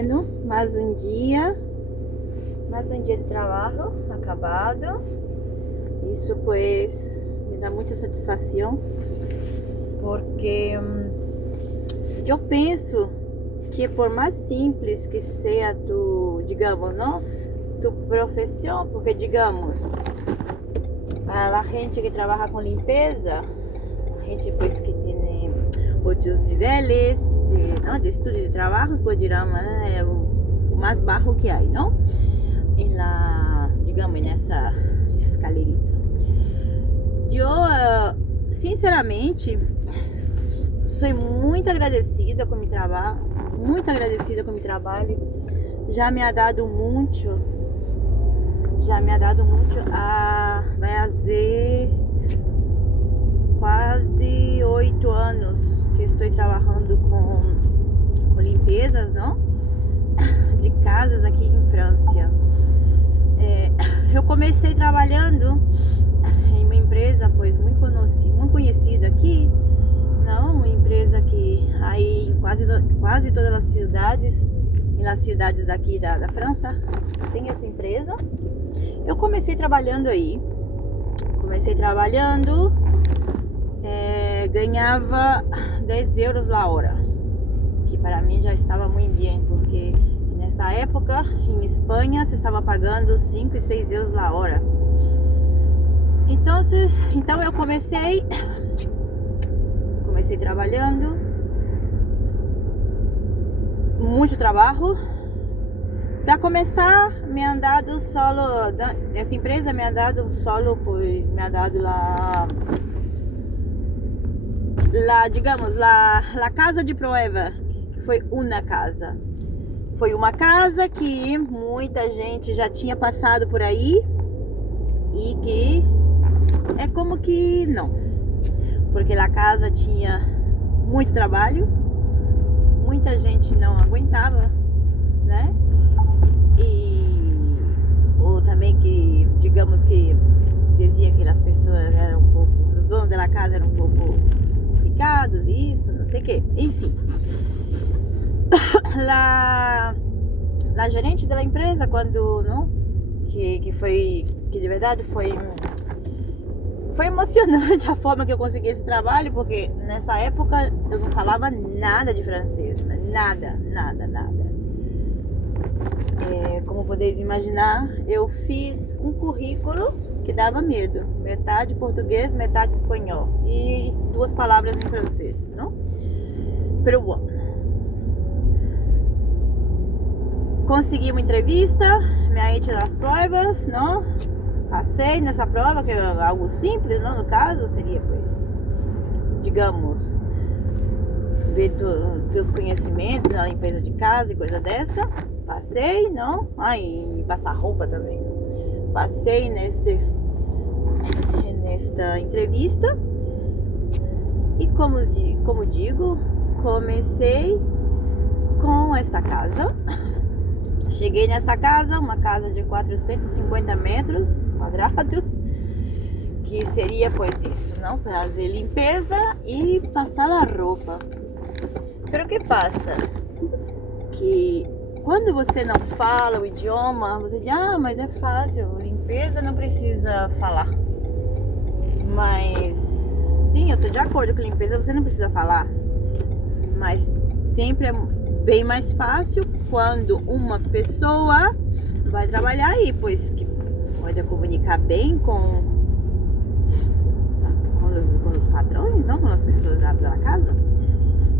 Bueno, mais um dia de trabalho acabado. Isso pues me dá muita satisfação, porque eu penso que por mais simples que seja tu, digamos, não, tu profissão, porque digamos, a gente que trabalha com limpeza, a gente pues que tem outros níveis de estudo de trabalho, pues digamos, é o mais baixo que há, não? Em la, digamos, nessa escalerita. Eu, sinceramente, sou muito agradecida com o meu trabalho, Já me ha dado muito, vai fazer quase 8 anos que estou trabalhando com limpezas, não? De casas aqui em França. Eu comecei trabalhando em uma empresa, pois muito conhecida aqui, não? Uma empresa que aí em quase todas as cidades, nas cidades daqui da França, tem essa empresa. Eu comecei trabalhando aí. Ganhava 10 euros a hora, que para mim já estava muito bem, porque nessa época em Espanha se estava pagando 5 e 6 euros a hora. Então eu comecei trabalhando, muito trabalho. Para começar, me han dado solo, essa empresa me ha dado solo, pois me ha dado digamos, la casa de prueba, que foi uma casa. Foi uma casa que muita gente já tinha passado por aí e que é como que não, porque a casa tinha muito trabalho, muita gente não aguentava, né? Ou também que, digamos que dizia que as pessoas eram um pouco, os donos da casa eram um pouco complicados, isso, não sei o que, enfim. A gerente da empresa, quando não, que de verdade foi emocionante a forma que eu consegui esse trabalho, porque nessa época eu não falava nada de francês, nada. Como podeis imaginar, eu fiz um currículo que dava medo, metade português, metade espanhol e 2 palavras em francês, não? Pero bom, consegui uma entrevista, me ha hecho as provas, não? Passei nessa prova, que é algo simples, não? No caso, seria, pois, digamos, ver teus conhecimentos na limpeza de casa e coisa desta. Passei, não? E passar roupa também. Passei nesta entrevista e como digo, comecei com esta casa. Cheguei nesta casa, uma casa de 450 metros quadrados, que seria pois isso, não? Fazer limpeza e passar a roupa. Pero o que passa? Que quando você não fala o idioma, você diz, mas é fácil, limpeza não precisa falar. Mas sim, eu tô de acordo com limpeza, você não precisa falar. Mas sempre é bem mais fácil quando uma pessoa vai trabalhar aí, pois que pode comunicar bem com os patrões, não com as pessoas da casa.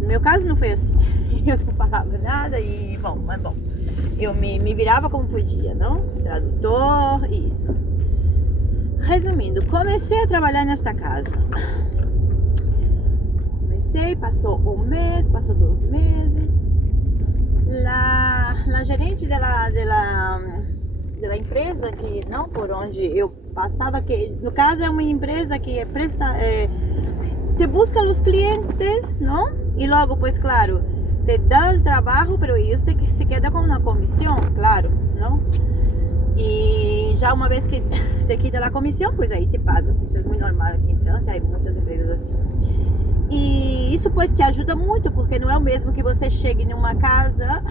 No meu caso não foi assim. Eu não falava nada e mas bom, eu me virava como podia, não? Tradutor, isso. Resumindo, comecei a trabalhar nesta casa. Passou um mês, passou 2 meses. A gerente da empresa, que não, por onde eu passava, que no caso é uma empresa que te busca os clientes, não? E logo, pois claro, te dá o trabalho, pero ellos se queda com uma comissão, claro, não? E já uma vez que te quita a comissão, pois aí te pagam. Isso é muito normal aqui em França, há muitas empresas assim. E isso pois te ajuda muito, porque não é o mesmo que você chegue em uma casa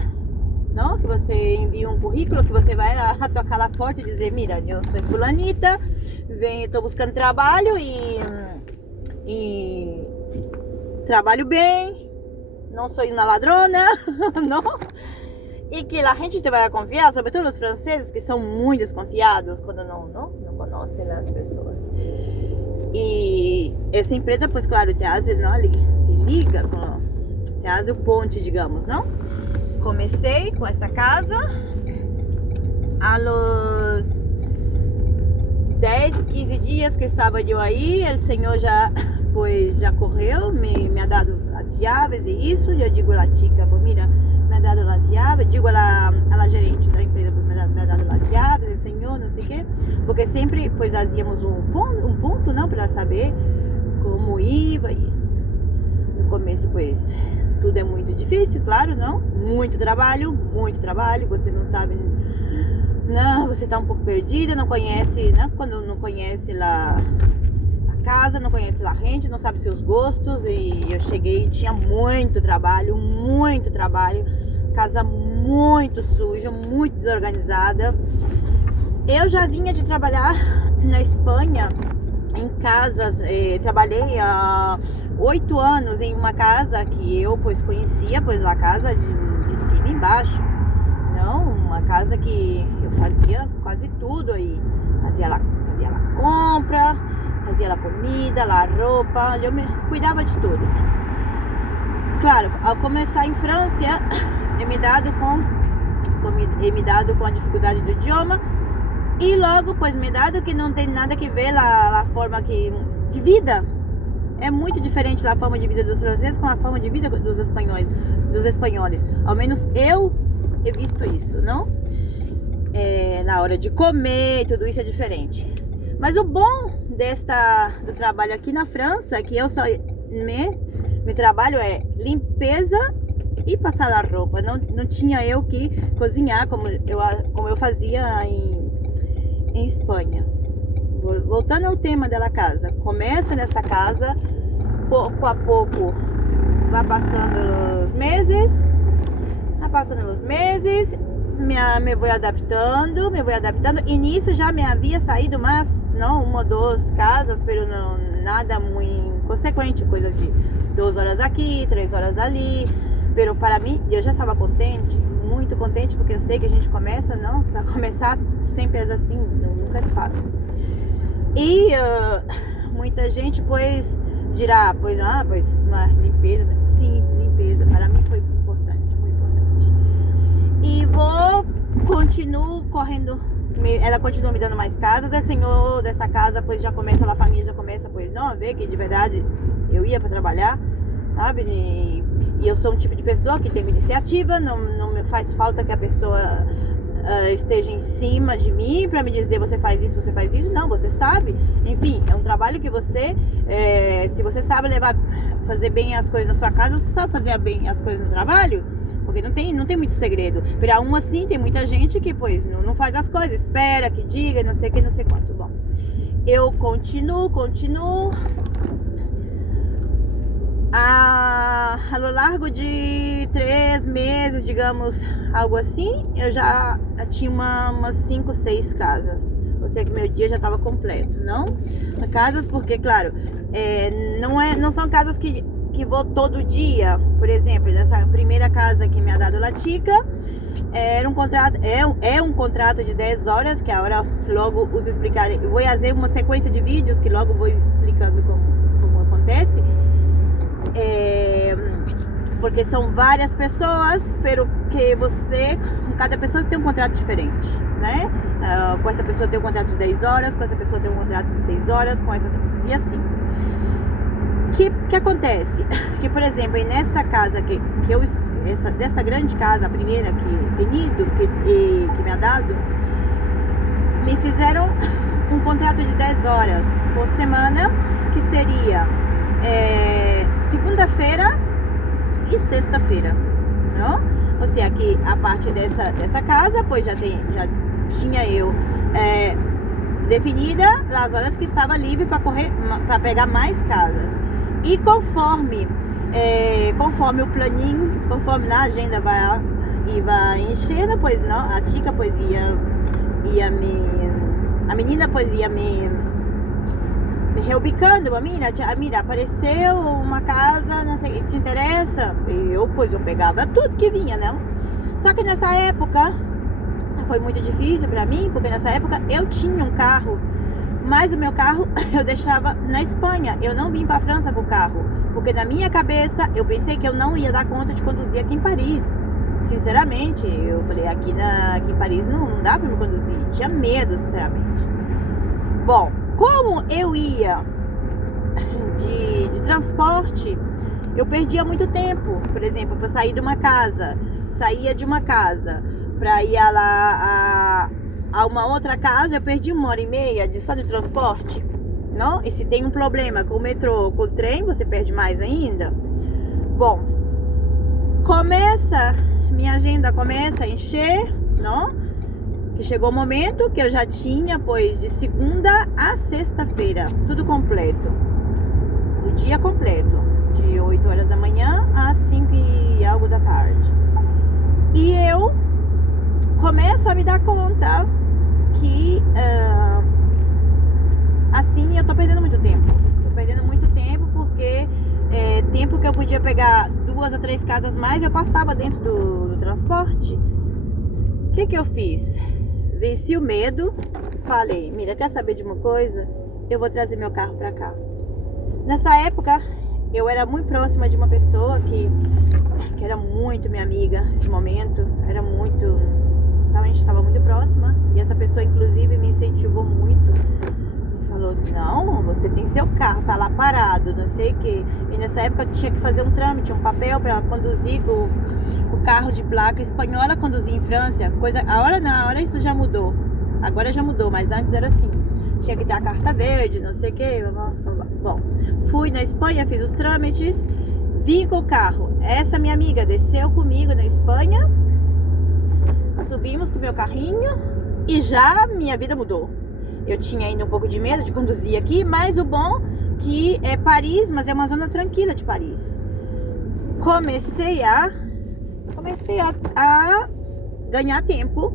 não? Que você envia um currículo, que você vai tocar na porta e dizer, mira, eu sou fulanita, estou buscando trabalho e trabalho bem, não sou uma ladrona, não? E que a gente vai confiar, sobretudo os franceses, que são muito desconfiados quando não conhecem as pessoas. E essa empresa, pois claro, te liga, te hace o ponte, digamos, não? Comecei com essa casa, a los 10, 15 dias que estava eu aí, o senhor já correu, me ha dado as chaves e isso, eu digo a la chica, pues mira, me ha dado as chaves, digo a la gerente da empresa, pues me ha dado as chaves, o senhor, não sei o quê, porque sempre, pois, fazíamos um ponto, não, para saber como ia isso. No começo, pois, tudo é muito difícil, claro, não? Muito trabalho, você não sabe, não, você tá um pouco perdida, não conhece, né? Quando não conhece a casa, não conhece a gente, não sabe seus gostos, e eu cheguei e tinha muito trabalho, casa muito suja, muito desorganizada. Eu já vinha de trabalhar na Espanha, em casas, trabalhei há 8 anos em uma casa que eu, pois, conhecia, pois, a casa de cima e embaixo, não, uma casa que eu fazia quase tudo aí, fazia lá compra, fazia a comida, a roupa, eu cuidava de tudo. Claro, ao começar em França, eu me dado com a dificuldade do idioma, e logo, pois, me dado que não tem nada que ver a forma de vida. É muito diferente a forma de vida dos franceses com a forma de vida dos espanhóis. Ao menos eu he visto isso, não? Na hora de comer, tudo isso é diferente. Mas o bom do trabalho aqui na França é que eu só meu trabalho é limpeza e passar a roupa. Não tinha eu que cozinhar como eu fazia em Espanha. Voltando ao tema da casa, começo nesta casa, pouco a pouco vai passando os meses, me vou adaptando, e nisso já me havia saído uma ou duas casas, pero não, nada muito consequente, coisa de 2 horas aqui, 3 horas ali, pero para mim, eu já estava contente, muito contente, porque eu sei que a gente começa, não, para começar sempre é assim, nunca é fácil. E muita gente, pois, dirá, pois, limpeza, sim, limpeza, para mim foi importante, muito importante. E continuo correndo, ela continua me dando mais casas, o senhor dessa casa, pois, a família já começa, pois, não a ver que de verdade eu ia para trabalhar, sabe, e eu sou um tipo de pessoa que tem iniciativa, não me faz falta que a pessoa esteja em cima de mim para me dizer você faz isso, não, você sabe, enfim, é um trabalho que você, se você sabe fazer bem as coisas na sua casa, você sabe fazer bem as coisas no trabalho, porque não tem muito segredo, para assim, tem muita gente que, pois, não faz as coisas, espera que diga, não sei o que, não sei quanto. Bom, eu continuo, a lo largo de 3 meses, digamos, algo assim, eu já tinha umas 5, 6 casas. Ou seja, que meu dia já estava completo, não? Casas porque, claro, não são casas que vou todo dia. Por exemplo, nessa primeira casa que me ha dado a chica, era um contrato, um contrato de 10 horas, que agora logo os explicarei. Eu vou fazer uma sequência de vídeos que logo vou explicando como acontece. Porque são várias pessoas, pero que cada pessoa tem um contrato diferente, né? Com essa pessoa tem um contrato de 10 horas, com essa pessoa tem um contrato de 6 horas, e assim. Que acontece? Que, por exemplo, nessa casa dessa grande casa, a primeira que me ha dado, me fizeram um contrato de 10 horas por semana, que seria segunda-feira e sexta-feira, não? Ou seja, que a parte dessa casa, pois já tinha eu definida as horas que estava livre para pegar mais casas. E conforme o planinho, conforme na agenda vai ia enchendo, pois não, a chica pois ia a menina pois ia me reubicando, mira, apareceu uma casa, não sei, te interessa? Pois eu pegava tudo que vinha, não? Só que nessa época foi muito difícil pra mim, porque nessa época eu tinha um carro, mas o meu carro eu deixava na Espanha. Eu não vim pra França com o carro, porque na minha cabeça eu pensei que eu não ia dar conta de conduzir aqui em Paris. Sinceramente, eu falei, aqui em Paris não dá pra me conduzir. Tinha medo, sinceramente. Bom, como eu ia de transporte, eu perdia muito tempo. Por exemplo, para sair de uma casa, saía de uma casa para ir lá a uma outra casa, eu perdi 1h30 só de transporte, não? E se tem um problema com o metrô, com o trem, você perde mais ainda. Bom, minha agenda começa a encher, não? Que chegou o momento que eu já tinha, pois, de segunda a sexta-feira, tudo completo. O dia completo, de 8 horas da manhã às 5 e algo da tarde. E eu começo a me dar conta que assim eu tô perdendo muito tempo. Tô perdendo muito tempo porque tempo que eu podia pegar 2 ou 3 casas mais, eu passava dentro do transporte. O que eu fiz? Venci o medo, falei, mira, quer saber de uma coisa? Eu vou trazer meu carro pra cá. Nessa época, eu era muito próxima de uma pessoa que era muito minha amiga nesse momento, era muito, sabe, a gente estava muito próxima, e essa pessoa inclusive me incentivou muito, me falou, não, você tem seu carro, tá lá parado, não sei o que, e nessa época eu tinha que fazer um trâmite, um papel para conduzir com o carro de placa espanhola, conduzir em França, na hora isso já mudou, agora já mudou, mas antes era assim, tinha que ter a carta verde, não sei o que. Bom, fui na Espanha, fiz os trâmites, vim com o carro. Essa minha amiga desceu comigo na Espanha, subimos com o meu carrinho e já minha vida mudou. Eu tinha ainda um pouco de medo de conduzir aqui, mas o bom que é Paris, mas é uma zona tranquila de Paris. Comecei a ganhar tempo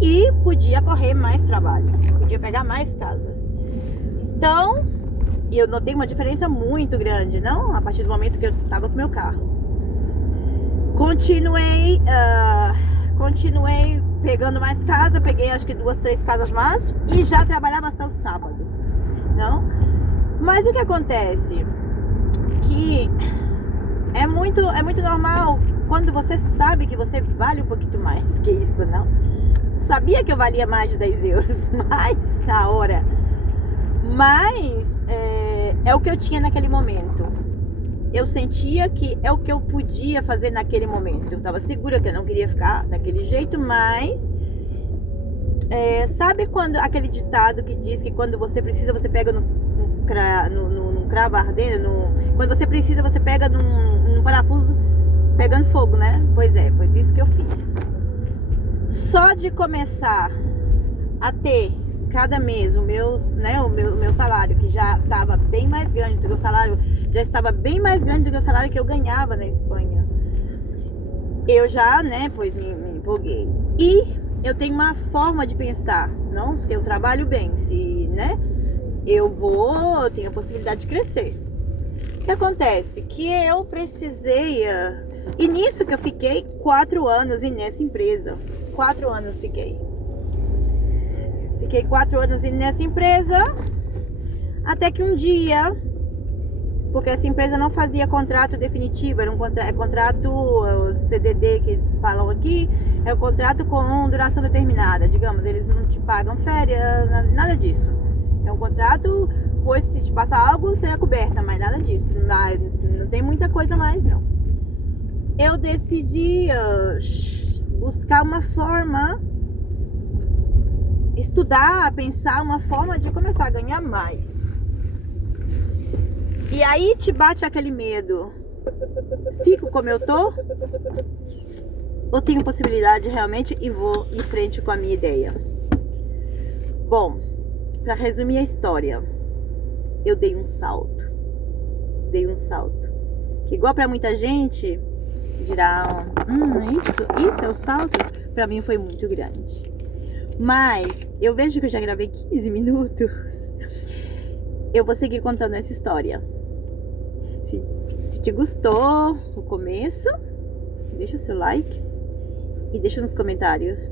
e podia correr mais trabalho, podia pegar mais casas. Então, eu notei uma diferença muito grande, não? A partir do momento que eu tava com meu carro. Continuei pegando mais casas, peguei acho que 2, 3 casas mais e já trabalhava até o sábado, não? Mas o que acontece? Que é muito normal quando você sabe que você vale um pouquinho mais que isso, não? Sabia que eu valia mais de 10 euros, mais a hora. Mas é o que eu tinha naquele momento. Eu sentia que é o que eu podia fazer naquele momento. Eu estava segura que eu não queria ficar daquele jeito, mas sabe quando aquele ditado que diz que quando você precisa, você pega num cravo ardendo, quando você precisa, você pega num parafuso pegando fogo, né? Pois isso que eu fiz. Só de começar a ter cada mês o meu salário, que já estava bem mais grande do que o salário, já estava bem mais grande do que o salário que eu ganhava na Espanha. Eu já, pois me empolguei. E eu tenho uma forma de pensar, não? Se eu trabalho bem, se, eu tenho a possibilidade de crescer. O que acontece? Que eu precisei, e nisso que eu fiquei 4 anos nessa empresa. 4 anos fiquei. Fiquei 4 anos nessa empresa, até que um dia, porque essa empresa não fazia contrato definitivo, era um contrato, o CDD que eles falam aqui, é um contrato com duração determinada, digamos, eles não te pagam férias, nada disso. É um contrato, pois se te passar algo, você é coberta, mas nada disso, não tem muita coisa mais, não. Eu decidi buscar uma forma, estudar, pensar uma forma de começar a ganhar mais. E aí te bate aquele medo. Fico como eu tô? Ou tenho possibilidade realmente e vou em frente com a minha ideia? Bom, para resumir a história, eu dei um salto. Que igual para muita gente, dirá, isso é o salto. Pra mim foi muito grande. Mas eu vejo que eu já gravei 15 minutos. Eu vou seguir contando essa história. Se te gostou o começo, deixa o seu like e deixa nos comentários.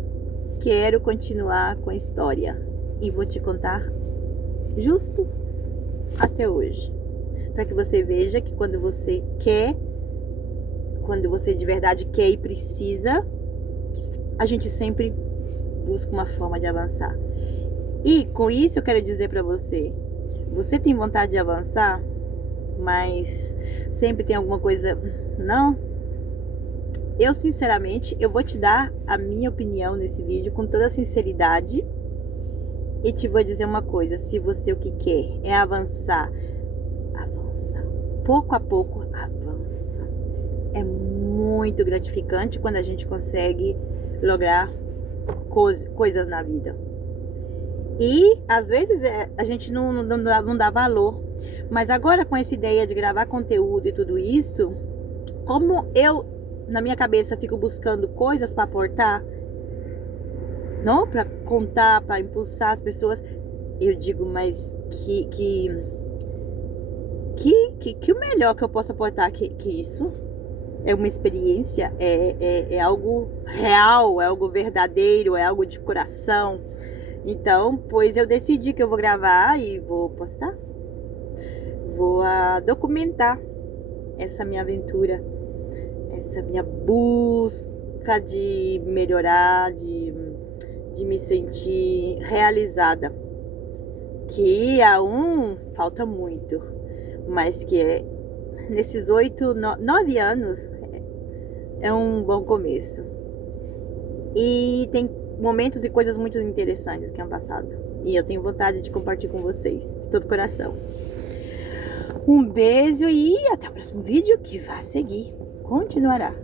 Quero continuar com a história e vou te contar justo até hoje, para que você veja que quando você quer, quando você de verdade quer e precisa, a gente sempre busca uma forma de avançar. E com isso eu quero dizer para você, você tem vontade de avançar, mas sempre tem alguma coisa, não? Eu sinceramente, eu vou te dar a minha opinião nesse vídeo com toda sinceridade e te vou dizer uma coisa, se você o que quer é avançar, avança, pouco a pouco avança. É muito gratificante quando a gente consegue lograr coisas na vida. E às vezes a gente não dá valor, mas agora com essa ideia de gravar conteúdo e tudo isso, como eu na minha cabeça fico buscando coisas para aportar, não para contar, para impulsar as pessoas, eu digo, mas que o melhor que eu posso aportar que isso é uma experiência, é algo real, é algo verdadeiro, é algo de coração. Então, pois eu decidi que eu vou gravar e vou postar, vou documentar essa minha aventura, essa minha busca de melhorar, de me sentir realizada, que falta muito, mas que nesses 9 anos é um bom começo. E tem momentos e coisas muito interessantes que han passado, e eu tenho vontade de compartilhar com vocês, de todo coração. Um beijo e até o próximo vídeo que vai seguir. Continuará.